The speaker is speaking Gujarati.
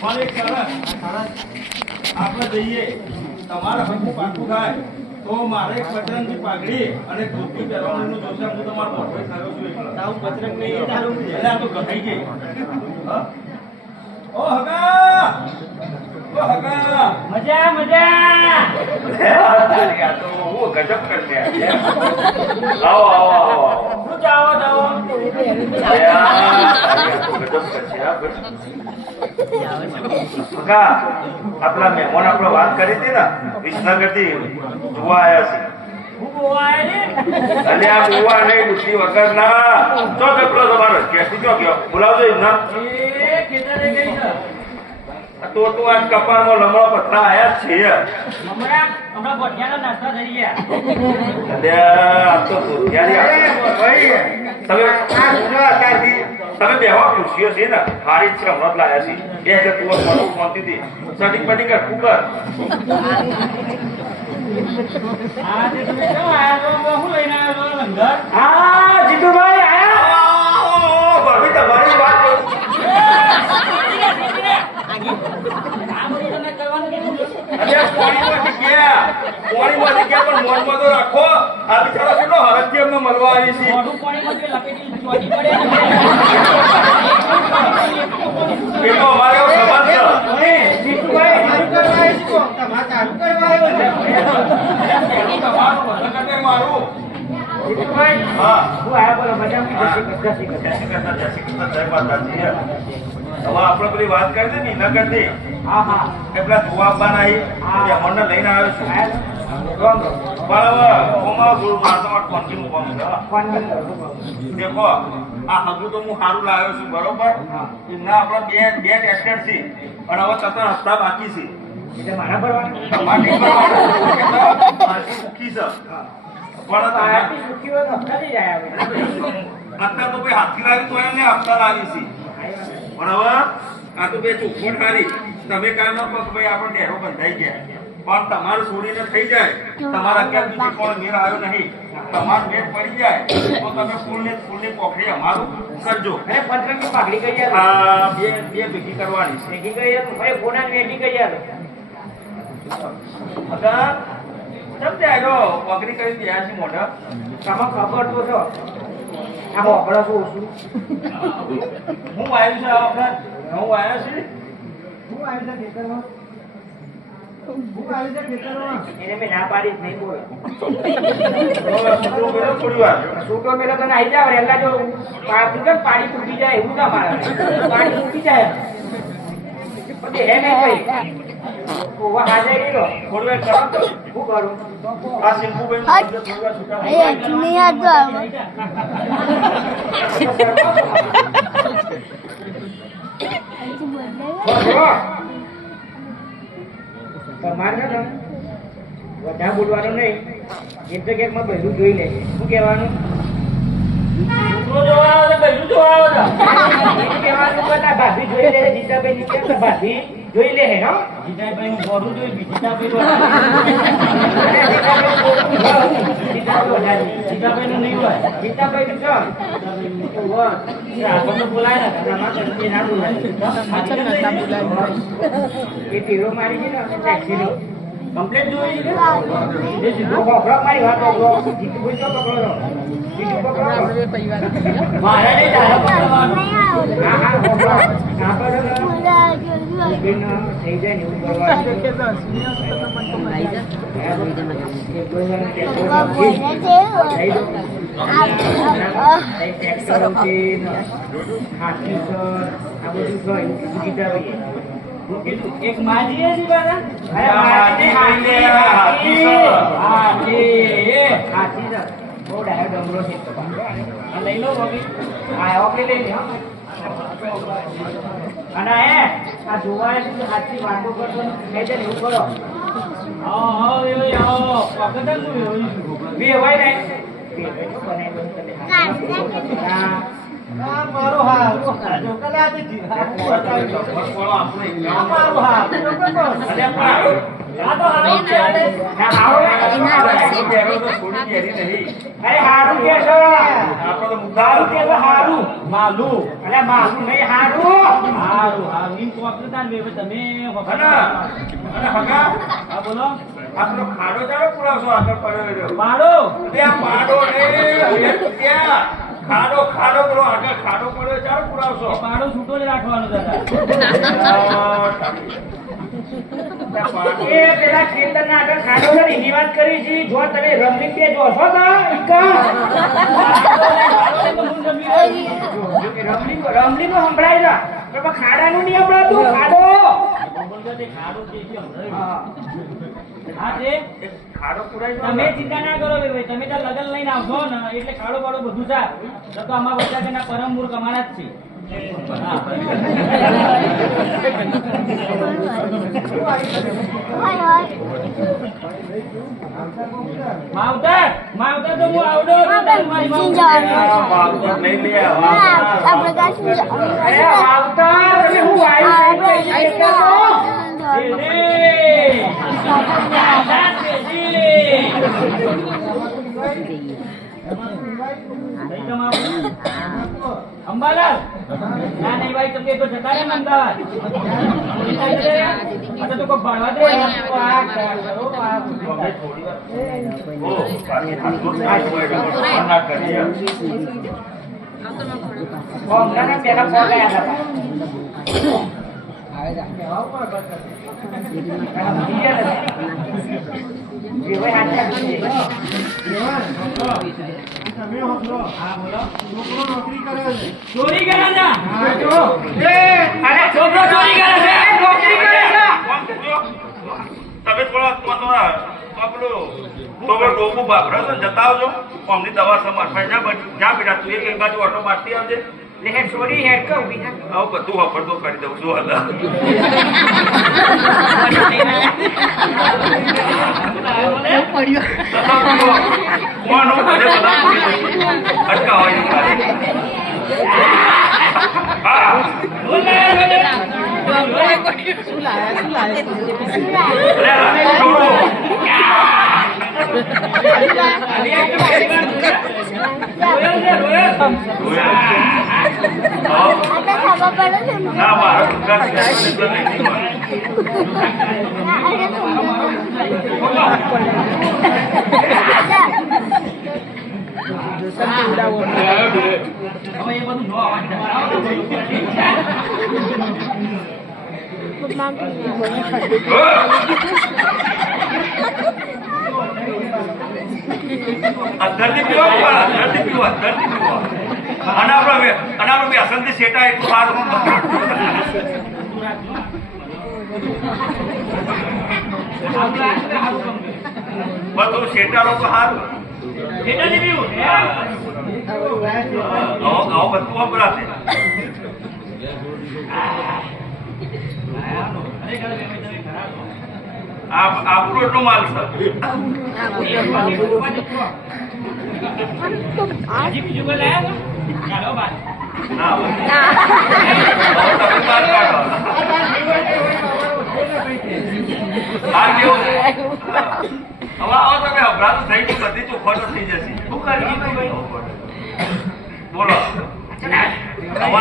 પણ એક આપણે જઈએ તમારા હકું પાકું થાય તો મારે પતરંગની પાઘડી અને ધોતી પહેરવાનું જોશે. હું તમારો મોટો થયો છું એટલે હું પતરંગ નહીં ચાલુ એટલે આ તો ગઠાઈ ગઈ. ઓ હગા મજા મજા તો હું ગજબ કરશે. આવો આવો આવો શું જાઓ જાઓ ગજબ કરશે. આપણા મહેમાન આપણે વાત કરી હતી ને વિસનગર થી જોવા આવ્યા છે. અને આ ગોવા નહીં બુદ્ધિ વગર ના ચો ચકલો તમારો કેસી ચો ગયો બોલાવજો એમના તો આજ કપાળમાં લમણો પથરા આયા જ છે. હમણાં ભઠિયાના નાસ્તા થઈ ગયા. તમે બેવા ખુશીઓ છે ને હારી છે હમણાં જ લાયા છે એ તું શાંતિ થી સટિંગ પટિંગ કર કુકર જીતુભાઈ આયા ભાભી તમારી વાત રાખો. આ બિચારા કેટલો હરખથી અમને મળવા આવી છે. એટલો અમારે એવો સંબંધ છે. મારું હા હવે આપણે પેલી વાત કરી છે ને ન કરતી એ પેલા જુવાબા લઈને આવ્યો છું. દેખો આ હજુ તો હું સારું લાવ્યો છું બરોબર. એમના આપડા બે ટેસ્ટેડ છે અને હવે તને હપ્તા બાકી છે. અત્યારે તો ભાઈ હાથી લાવી તો એને હપ્તા લાવી છે. પણ હવે આ તો બે ચોખ્ખોટ હારી તમે કામ ન કહો ભાઈ આપણે ડેરો બંધાઈ ગયા પણ તમારું છોડીને થઈ જાય તમારા અત્યાર સુધી કોઈ મેળ આવ્યો નહીં તમારો મેળ પડી જાય તો તમે ફૂલની પોખરી અમારું કરજો. પતંગની પાઘડી કઈ બે ભેગી કરવાની મેગી કઈ કોના મેગી કઈ સમજે આવ્યો પોખરી કરી ગયા છે મોઢા તમે ખબર તો છો આ મોકળો છું ઓછું હું આવ્યું છે આ વખત હું આવ્યો છું એને મેં ના પાડી નહીં બોલો થોડી વાર છૂટો મેલો તને આવી જાવ રેલા જો પાણી તૂટી જાય એવું ના મારે પાણી તૂટી જાય પછી હે નહીં કઈ ઓવા હાજર ગયો થોડી વાર કરો તો શું કરું આ શિલ્પુબેન થોડી વાર છૂટા તમારે ને બધા બોલવાનું નહીં એક જગ્યામાં બધું જોઈ લે શું કહેવાનું ભાભી જોઈ લે જીતાભાઈ નીચે ભાભી જોઈ લે હે જીતાભાઈ નું બોરું જોઈ જીતાભાઈ નું નહીં હોય જીતાભાઈ નું છો બોલાય એ તીરો મારી છે ને ટેક્સી નો કમ્પ્લેટ જોઈ મારી વાત પકડો જીતુ ભાઈ તો પકડો જીતુ પકડો મારા ને થઈ જાય ને એવું એક માજી બહુ ડાયો ડમરો છે લઈ લો લઈ લે અને આ જોવાય હાથથી વાતો કરતો એવું કરો બે હોય ને મારો હાથ હારું કે હારું માલુ અરે મારું નહીં હારું હારું હારું ઈમ તો આપણે તાન બે તમે અને હગા હા બોલો આપણો ખાડો ચાલો પુરાવશો આગળ પડ્યો રહ્યો માલો બે પાડો ને ત્યાં ખાડો ખાડો પેલો આગળ ખાડો પડ્યો ચાલો પુરાવશો પાડો છૂટો જ રાખવાનો દાદા એ પેલા ખેતરના આગળ ખાડો છે એની વાત કરી છે જો તમે રમણી બે જોશો તો રમણી નું સંભળાય છે પણ ખાડાનું નહીં સંભળાતું ખાડો હા તે ખાડો પુરાઈ તમે ચિંતા ના કરો ભાઈ તમે ત્યાં લગન લઈને આવશો ને એટલે ખાડો બાડો બધું છે તો અમારા બચ્ચા પરમ મૂર્ખ અમારા જ છે માવતર માવતર તો હું આવડો નહીં લે અરે વાવતર તમે હું અંબાલાલ ના નહીં ભાઈ તમે તો જતા રહે ને અમદાવાદ તો કોઈ ભણવા દે પેલા ફોન ગયા હતા ચોરી કરે છે અરે છોકરો ચોરી કરે છે નોકરી કરે છે તમે થોડા પેલું ડોકું બાપરા છો જતા આવજો અમની દવા સમાર જા બેટા તું એક બાજુ ઓટો મારતી આવજે લે ચોરી હેડ કહું બીજા આવું બધું વાપરતો કરી દઉં છું હતા ના મારા અંદરથી પીવો અંદરથી પીવો અંદરથી પીવો અને આપણે વ્યસનથી શેટા એટલું સારું બધું શેટા લોકો સારું શેટાથી પીવું આવું બધું વપરાશે આપણું એટલું માલ છે હજી બીજું કોઈ લાયા ચાલો બાદ ના હવે તમે બહાર કાઢો આ કેવું હવે આવો તમે અભરાતું થઈ ગયું બધી ચોખ્ખો થઈ જશે શું કરીએ બોલો હવે